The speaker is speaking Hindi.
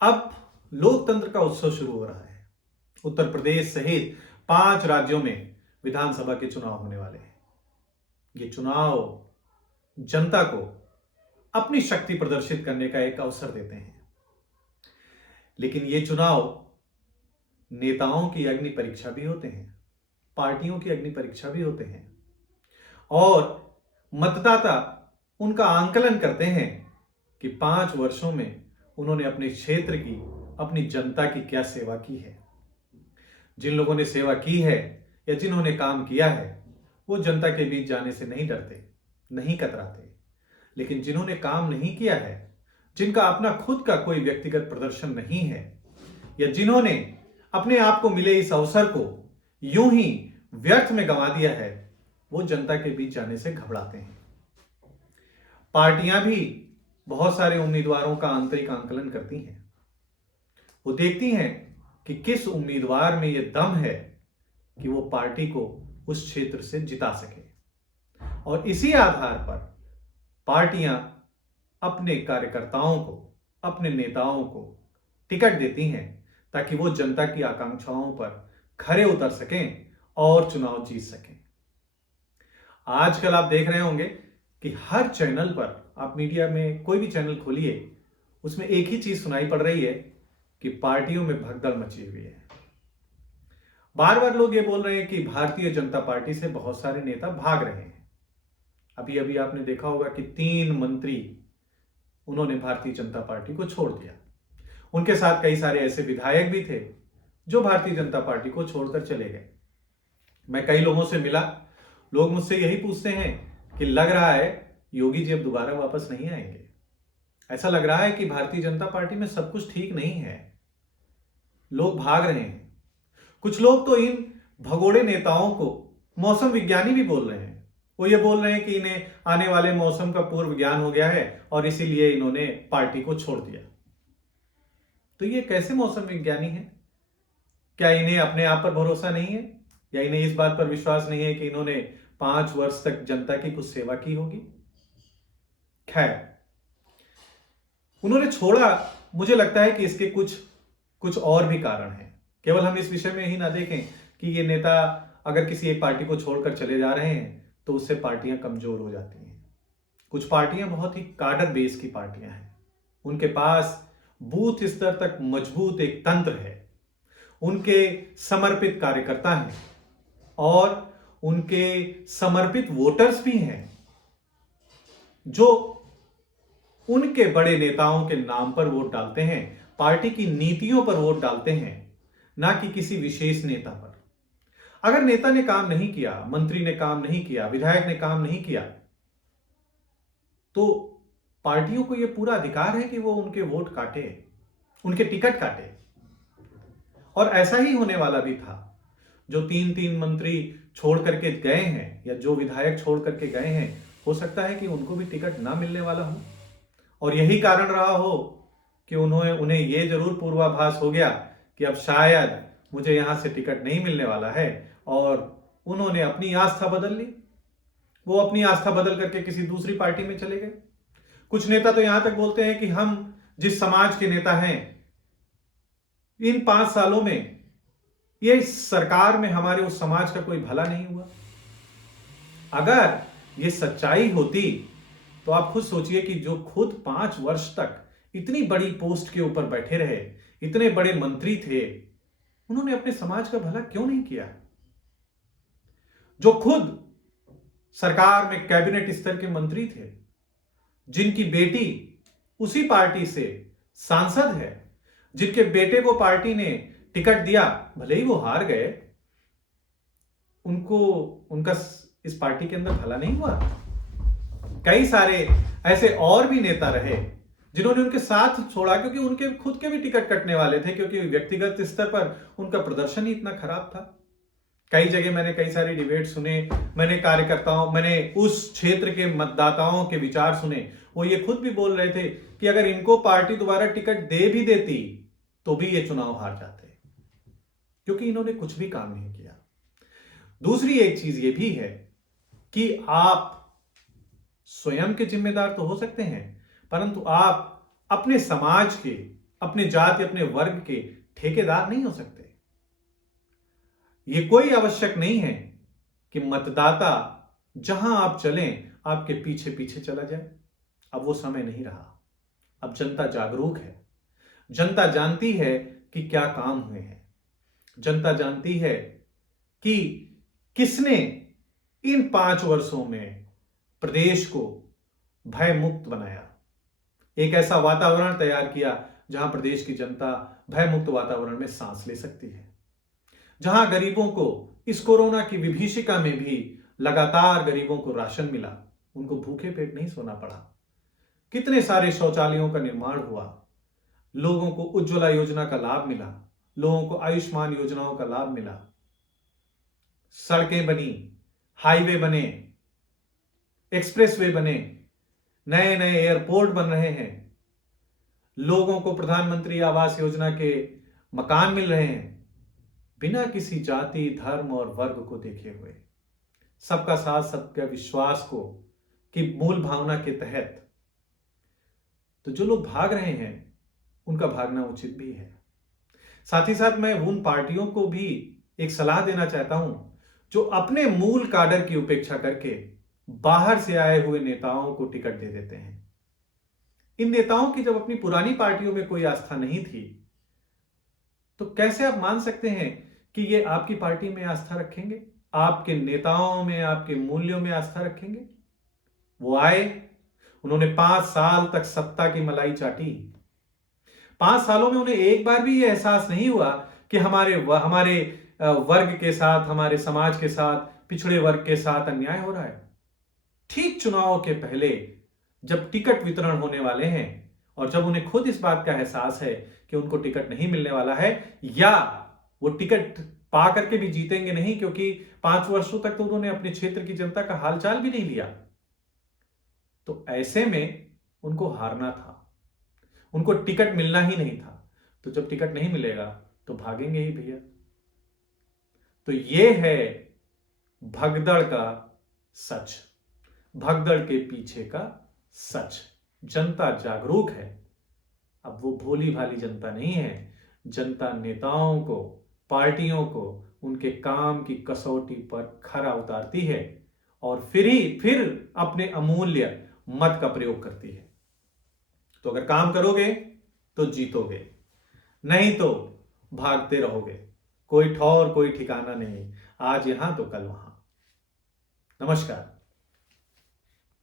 अब लोकतंत्र का उत्सव शुरू हो रहा है। उत्तर प्रदेश सहित 5 राज्यों में विधानसभा के चुनाव होने वाले हैं। ये चुनाव जनता को अपनी शक्ति प्रदर्शित करने का एक अवसर देते हैं। लेकिन ये चुनाव नेताओं की अग्नि परीक्षा भी होते हैं, पार्टियों की अग्नि परीक्षा भी होते हैं और मतदाता उनका आंकलन करते हैं कि 5 वर्षों में उन्होंने अपने क्षेत्र की, अपनी जनता की क्या सेवा की है। जिन लोगों ने सेवा की है या जिन्होंने काम किया है वो जनता के बीच जाने से नहीं डरते, नहीं कतराते। लेकिन जिन्होंने काम नहीं किया है, जिनका अपना खुद का कोई व्यक्तिगत प्रदर्शन नहीं है या जिन्होंने अपने आप को मिले इस अवसर को यूं ही व्यर्थ में गंवा दिया है, वो जनता के बीच जाने से घबराते हैं। पार्टियां भी बहुत सारे उम्मीदवारों का आंतरिक आंकलन करती हैं। वो देखती हैं कि किस उम्मीदवार में यह दम है कि वो पार्टी को उस क्षेत्र से जिता सके और इसी आधार पर पार्टियां अपने कार्यकर्ताओं को, अपने नेताओं को टिकट देती हैं ताकि वो जनता की आकांक्षाओं पर खरे उतर सकें और चुनाव जीत सकें। आजकल आप देख रहे होंगे कि हर चैनल पर, आप मीडिया में कोई भी चैनल खोलिए, उसमें एक ही चीज सुनाई पड़ रही है कि पार्टियों में भगदड़ मची हुई है। बार बार लोग ये बोल रहे हैं कि भारतीय जनता पार्टी से बहुत सारे नेता भाग रहे हैं। अभी अभी आपने देखा होगा कि 3 मंत्री उन्होंने भारतीय जनता पार्टी को छोड़ दिया। उनके साथ कई सारे ऐसे विधायक भी थे जो भारतीय जनता पार्टी को छोड़कर चले गए। मैं कई लोगों से मिला, लोग मुझसे यही पूछते हैं कि लग रहा है योगी जी अब दोबारा वापस नहीं आएंगे। ऐसा लग रहा है कि भारतीय जनता पार्टी में सब कुछ ठीक नहीं है, लोग भाग रहे हैं। कुछ लोग तो इन भगोड़े नेताओं को मौसम विज्ञानी भी बोल रहे हैं। वो ये बोल रहे हैं कि इन्हें आने वाले मौसम का पूर्व ज्ञान हो गया है और इसीलिए इन्होंने पार्टी को छोड़ दिया। तो ये कैसे मौसम विज्ञानी हैं? क्या इन्हें अपने आप पर भरोसा नहीं है या इन्हें इस बात पर विश्वास नहीं है कि इन्होंने 5 वर्ष तक जनता की कुछ सेवा की होगी? खैर, उन्होंने छोड़ा, मुझे लगता है कि इसके कुछ और भी कारण हैं। केवल हम इस विषय में ही ना देखें कि ये नेता अगर किसी एक पार्टी को छोड़कर चले जा रहे हैं तो उससे पार्टियां कमजोर हो जाती हैं। कुछ पार्टियां बहुत ही काडर बेस की पार्टियां हैं। उनके पास बूथ स्तर तक मजबूत एक तंत्र है, उनके समर्पित कार्यकर्ता हैं और उनके समर्पित वोटर्स भी हैं जो उनके बड़े नेताओं के नाम पर वोट डालते हैं, पार्टी की नीतियों पर वोट डालते हैं, ना कि किसी विशेष नेता पर। अगर नेता ने काम नहीं किया, मंत्री ने काम नहीं किया, विधायक ने काम नहीं किया, तो पार्टियों को यह पूरा अधिकार है कि वो उनके वोट काटे, उनके टिकट काटे। और ऐसा ही होने वाला भी था। जो 3 मंत्री छोड़ करके गए हैं या जो विधायक छोड़ करके गए हैं, हो सकता है कि उनको भी टिकट ना मिलने वाला हो और यही कारण रहा हो कि उन्हें ये जरूर पूर्वाभास हो गया कि अब शायद मुझे यहां से टिकट नहीं मिलने वाला है और उन्होंने अपनी आस्था बदल ली। वो अपनी आस्था बदल करके किसी दूसरी पार्टी में चले गए। कुछ नेता तो यहां तक बोलते हैं कि हम जिस समाज के नेता हैं, इन 5 सालों में ये सरकार में हमारे उस समाज का कोई भला नहीं हुआ। अगर ये सच्चाई होती तो आप खुद सोचिए कि जो खुद 5 वर्ष तक इतनी बड़ी पोस्ट के ऊपर बैठे रहे, इतने बड़े मंत्री थे, उन्होंने अपने समाज का भला क्यों नहीं किया? जो खुद सरकार में कैबिनेट स्तर के मंत्री थे, जिनकी बेटी उसी पार्टी से सांसद है, जिनके बेटे को पार्टी ने टिकट दिया, भले ही वो हार गए, उनका इस पार्टी के अंदर भला नहीं हुआ। कई सारे ऐसे और भी नेता रहे जिन्होंने उनके साथ छोड़ा क्योंकि उनके खुद के भी टिकट कटने वाले थे, क्योंकि व्यक्तिगत स्तर पर उनका प्रदर्शन ही इतना खराब था। कई जगह मैंने कई सारे डिबेट सुने, मैंने उस क्षेत्र के मतदाताओं के विचार सुने। वो ये खुद भी बोल रहे थे कि अगर इनको पार्टी दोबारा टिकट दे भी देती तो भी ये चुनाव हार जाते, क्योंकि इन्होंने कुछ भी काम नहीं किया। दूसरी एक चीज ये भी है कि आप स्वयं के जिम्मेदार तो हो सकते हैं, परंतु आप अपने समाज के, अपने जाति अपने वर्ग के ठेकेदार नहीं हो सकते। यह कोई आवश्यक नहीं है कि मतदाता जहां आप चलें आपके पीछे पीछे चला जाए। अब वो समय नहीं रहा। अब जनता जागरूक है। जनता जानती है कि क्या काम हुए हैं। जनता जानती है कि किसने इन 5 वर्षों में प्रदेश को भय मुक्त बनाया, एक ऐसा वातावरण तैयार किया जहां प्रदेश की जनता भय मुक्त वातावरण में सांस ले सकती है, जहां गरीबों को इस कोरोना की विभीषिका में भी लगातार गरीबों को राशन मिला, उनको भूखे पेट नहीं सोना पड़ा। कितने सारे शौचालयों का निर्माण हुआ, लोगों को उज्ज्वला योजना का लाभ मिला, लोगों को आयुष्मान योजनाओं का लाभ मिला, सड़कें बनी, हाईवे बने, एक्सप्रेसवे बने, नए नए एयरपोर्ट बन रहे हैं, लोगों को प्रधानमंत्री आवास योजना के मकान मिल रहे हैं, बिना किसी जाति धर्म और वर्ग को देखे हुए, सबका साथ सबका विश्वास को की मूल भावना के तहत। तो जो लोग भाग रहे हैं उनका भागना उचित भी है। साथ ही साथ मैं उन पार्टियों को भी एक सलाह देना चाहता हूं जो अपने मूल काडर की उपेक्षा करके बाहर से आए हुए नेताओं को टिकट दे देते हैं। इन नेताओं की जब अपनी पुरानी पार्टियों में कोई आस्था नहीं थी तो कैसे आप मान सकते हैं कि ये आपकी पार्टी में आस्था रखेंगे, आपके नेताओं में, आपके मूल्यों में आस्था रखेंगे? वो आए, उन्होंने 5 साल तक सत्ता की मलाई चाटी। 5 सालों में उन्हें एक बार भी यह एहसास नहीं हुआ कि हमारे वर्ग के साथ, हमारे समाज के साथ, पिछड़े वर्ग के साथ अन्याय हो रहा है। ठीक चुनाव के पहले जब टिकट वितरण होने वाले हैं और जब उन्हें खुद इस बात का एहसास है कि उनको टिकट नहीं मिलने वाला है या वो टिकट पा करके भी जीतेंगे नहीं, क्योंकि 5 वर्षों तक तो उन्होंने अपने क्षेत्र की जनता का हालचाल भी नहीं लिया, तो ऐसे में उनको हारना था, उनको टिकट मिलना ही नहीं था। तो जब टिकट नहीं मिलेगा तो भागेंगे ही भैया। तो ये है भगदड़ का सच, भगदड़ के पीछे का सच। जनता जागरूक है। अब वो भोली भाली जनता नहीं है। जनता नेताओं को, पार्टियों को उनके काम की कसौटी पर खरा उतारती है और फिर अपने अमूल्य मत का प्रयोग करती है। तो अगर काम करोगे तो जीतोगे, नहीं तो भागते रहोगे। कोई ठौर कोई ठिकाना नहीं, आज यहां तो कल वहां। नमस्कार।